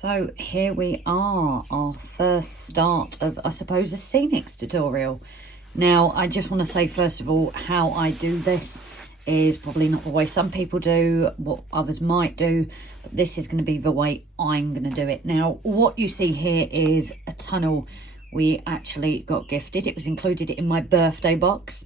So here we are, our first start of, I suppose, a scenics tutorial. Now, I just want to say, first of all, how I do this is probably not the way some people do, what others might do, but this is going to be the way I'm going to do it. Now, what you see here is a tunnel we actually got gifted. It was included in my birthday box.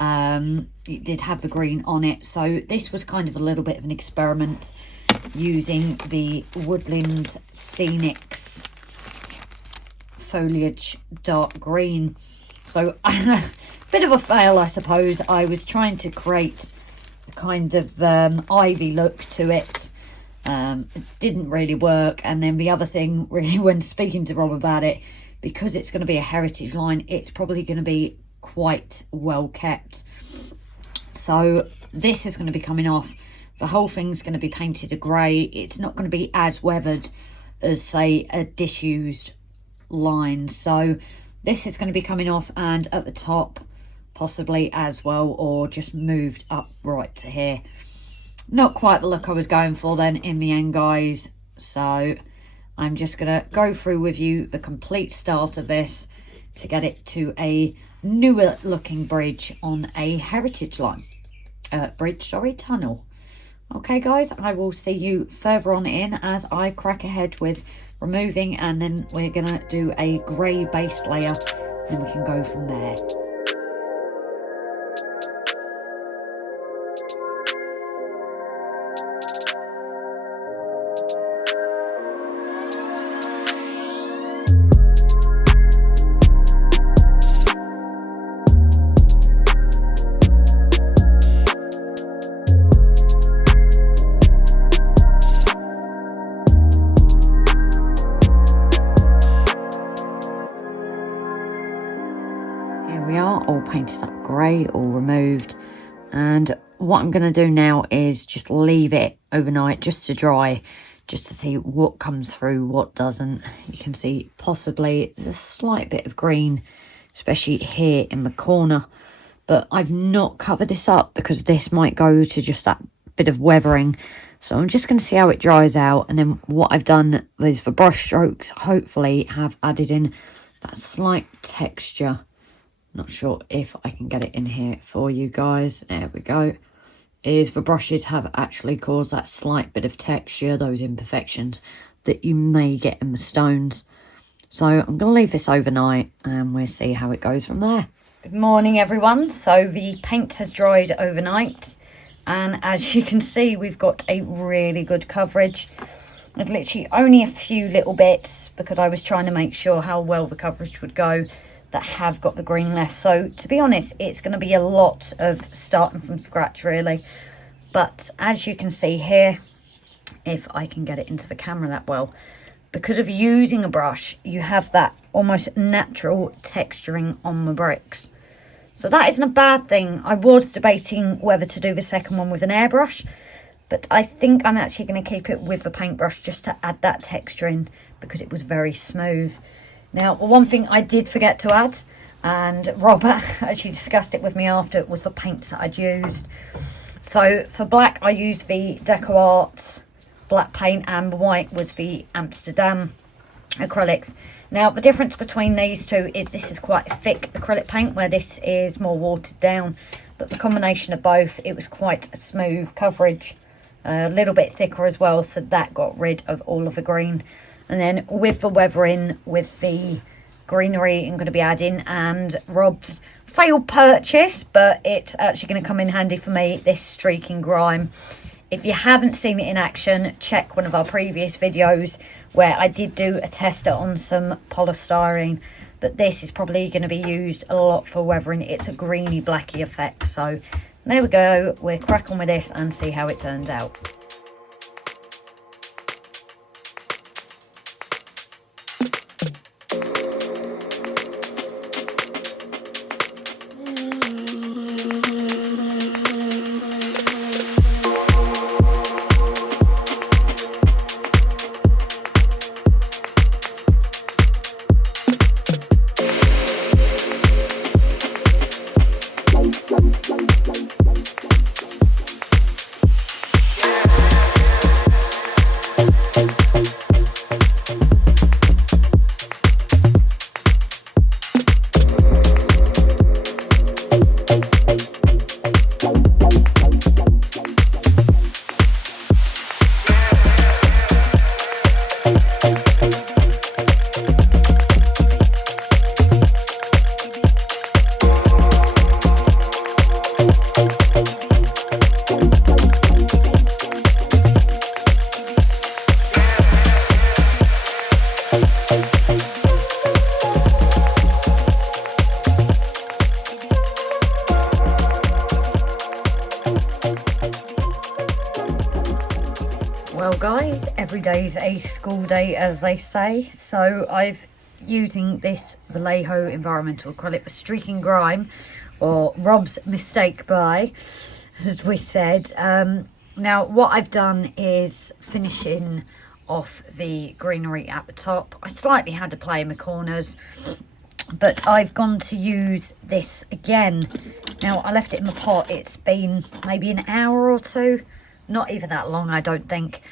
It did have the green on it, so this was kind of a little bit of an experiment using the Woodland Scenics foliage dark green. So a bit of a fail, I suppose. I was trying to create a kind of ivy look to it. It didn't really work. And then the other thing, really, when speaking to Rob about it, because it's going to be a heritage line, it's probably going to be quite well kept. So this is going to be coming off. The whole thing's going to be painted a grey. It's not going to be as weathered as, say, a disused line. So this is going to be coming off, and at the top possibly as well, or just moved up right to here. Not quite the look I was going for then in the end, guys. So I'm just going to go through with you the complete start of this to get it to a newer looking bridge on a heritage line. Tunnel. Okay, guys, I will see you further on in as I crack ahead with removing, and then we're going to do a grey base layer, and we can go from there. We are all painted up grey, all removed, and what I'm going to do now is just leave it overnight just to dry, just to see what comes through, what doesn't. You can see possibly there's a slight bit of green, especially here in the corner, but I've not covered this up because this might go to just that bit of weathering. So I'm just going to see how it dries out, and then what I've done is the brush strokes hopefully have added in that slight texture. Not sure if I can get it in here for you guys. There we go. Is the brushes have actually caused that slight bit of texture, those imperfections that you may get in the stones. So I'm going to leave this overnight and we'll see how it goes from there. Good morning, everyone. So the paint has dried overnight, and as you can see, we've got a really good coverage. There's literally only a few little bits because I was trying to make sure how well the coverage would go that have got the green left. So to be honest, it's going to be a lot of starting from scratch really, but as you can see here, if I can get it into the camera that well, because of using a brush, you have that almost natural texturing on the bricks. So that isn't a bad thing. I was debating whether to do the second one with an airbrush, but I think I'm actually going to keep it with the paintbrush just to add that texture in, because it was very smooth. Now, one thing I did forget to add, and Robert actually discussed it with me after, was the paints that I'd used. So for black, I used the Deco Art black paint, and the white was the Amsterdam acrylics. Now, the difference between these two is this is quite a thick acrylic paint, where this is more watered down. But the combination of both, it was quite a smooth coverage, a little bit thicker as well, so that got rid of all of the green. And then with the weathering, with the greenery, I'm going to be adding, and Rob's failed purchase, but it's actually going to come in handy for me, this streaking grime. If you haven't seen it in action, check one of our previous videos where I did do a tester on some polystyrene, but this is probably going to be used a lot for weathering. It's a greeny blacky effect. So there we go, we'll crack on with this and see how it turns out. Well guys, every day's a school day as they say, so I've using this Vallejo environmental acrylic for streaking grime, or Rob's mistake buy, as we said. Now what I've done is finishing off the greenery at the top. I slightly had to play in the corners, but I've gone to use this again. Now I left it in the pot, it's been maybe an hour or two, not even that long I don't think,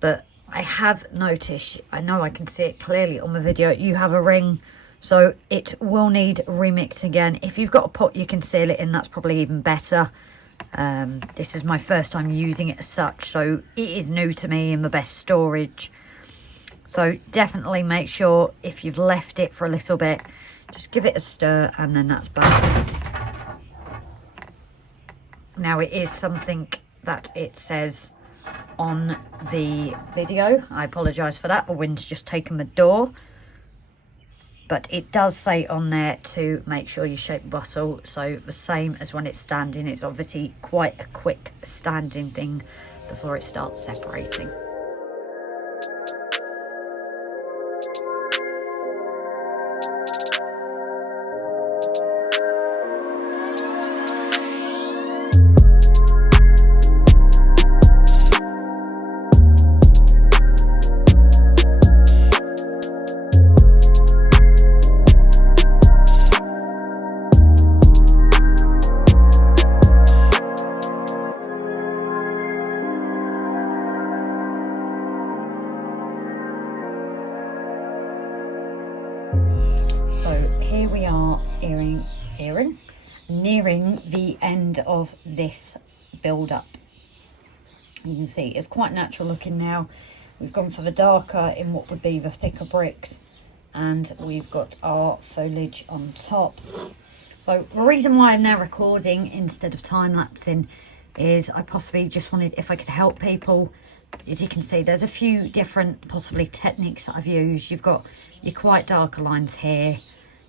but I have noticed, I know I can see it clearly on the video, you have a ring, so it will need remix again. If you've got a pot you can seal it in, that's probably even better. This is my first time using it as such, so it is new to me in the best storage. So definitely make sure if you've left it for a little bit, just give it a stir and then that's back. Now it is something that it says on the video. I apologise for that, the wind's just taken the door. But it does say on there to make sure you shape the bottle, so the same as when it's standing. It's obviously quite a quick standing thing before it starts separating. So here we are nearing the end of this build up. You can see it's quite natural looking now. We've gone for the darker in what would be the thicker bricks, and we've got our foliage on top. So the reason why I'm now recording instead of time-lapsing is I possibly just wanted, if I could help people. As you can see, there's a few different possibly techniques that I've used. You've got your quite darker lines here,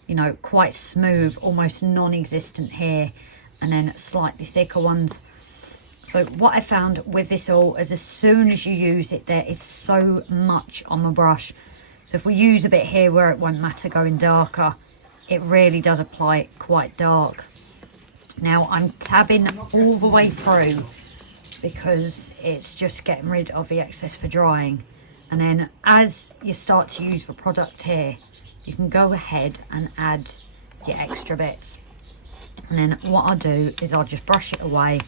you know, quite smooth, almost non-existent here, and then slightly thicker ones. So what I found with this all is as soon as you use it, there is so much on the brush. So if we use a bit here where it won't matter going darker, it really does apply quite dark. Now I'm tabbing all the way through because it's just getting rid of the excess for drying. And then as you start to use the product here, you can go ahead and add your extra bits. And then what I'll do is I'll just brush it away,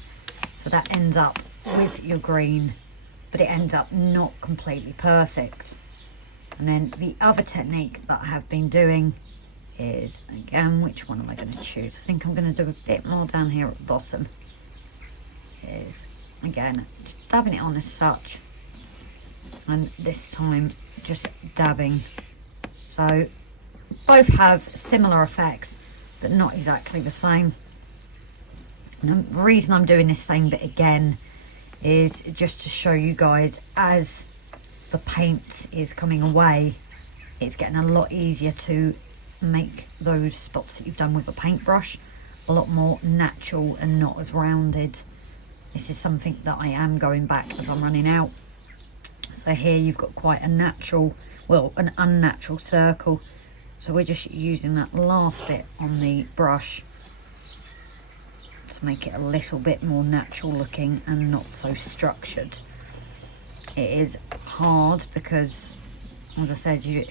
so that ends up with your green, but it ends up not completely perfect. And then the other technique that I have been doing is, again, which one am I going to choose? I think I'm going to do a bit more down here at the bottom. Is, again, just dabbing it on as such, and this time just dabbing. So both have similar effects, but not exactly the same. And the reason I'm doing this same bit again is just to show you guys, as the paint is coming away, it's getting a lot easier to make those spots that you've done with a paintbrush a lot more natural and not as rounded. This is something that I am going back as I'm running out. So here you've got quite a natural, well, an unnatural circle. So we're just using that last bit on the brush to make it a little bit more natural looking and not so structured. It is hard because, as I said, you're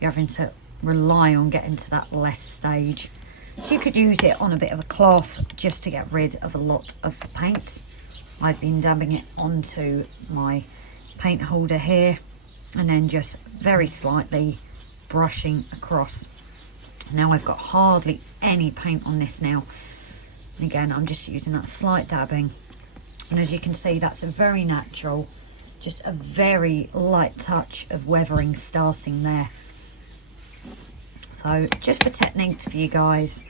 having to rely on getting to that less stage. So you could use it on a bit of a cloth just to get rid of a lot of the paint. I've been dabbing it onto my paint holder here and then just very slightly brushing across. Now I've got hardly any paint on this now. And again, I'm just using that slight dabbing, and as you can see, that's a very natural, just a very light touch of weathering starting there. So just for techniques for you guys,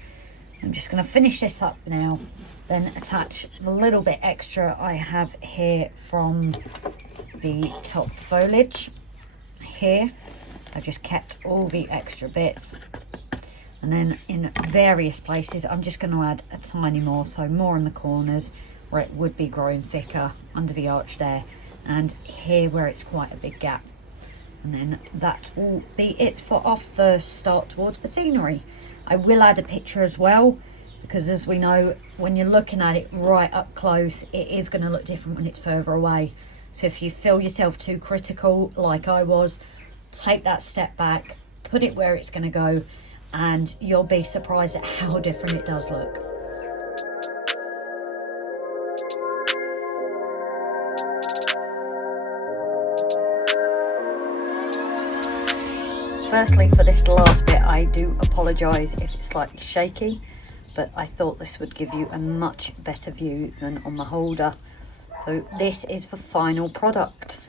I'm just going to finish this up now, then attach the little bit extra I have here from the top foliage here. I've just kept all the extra bits, and then in various places I'm just going to add a tiny more, so more in the corners where it would be growing thicker under the arch there, and here where it's quite a big gap. And then that will be it for our first start towards the scenery. I will add a picture as well, because as we know, when you're looking at it right up close, it is going to look different when it's further away. So if you feel yourself too critical, like I was, take that step back, put it where it's going to go, and you'll be surprised at how different it does look. Firstly, for this last bit, I do apologise if it's slightly shaky, but I thought this would give you a much better view than on the holder. So this is the final product.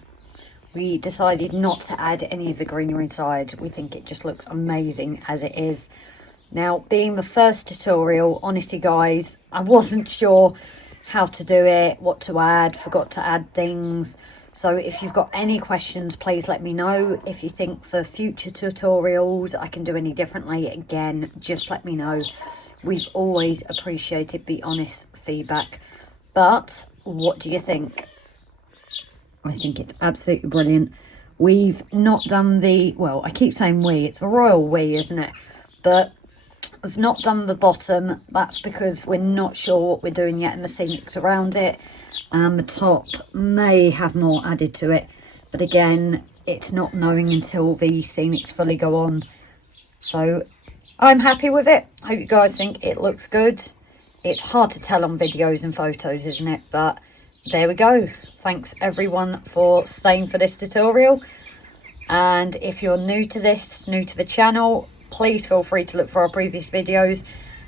We decided not to add any of the greenery inside. We think it just looks amazing as it is. Now, being the first tutorial, honestly guys, I wasn't sure how to do it, what to add, forgot to add things. So if you've got any questions, please let me know. If you think for future tutorials I can do any differently, again, just let me know. We've always appreciated the honest feedback. But what do you think? I think it's absolutely brilliant. We've not done the, well, I keep saying we, it's a royal we, isn't it? But we've not done the bottom. That's because we're not sure what we're doing yet in the scenics around it. And the top may have more added to it, but again, it's not knowing until the scenics fully go on. So I'm happy with it. Hope you guys think it looks good. It's hard to tell on videos and photos, isn't it? But there we go. Thanks everyone for staying for this tutorial. And if you're new to this, new to the channel, please feel free to look for our previous videos.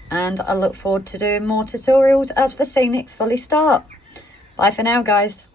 And I look forward to doing more tutorials as the scenics fully start. Bye for now, guys.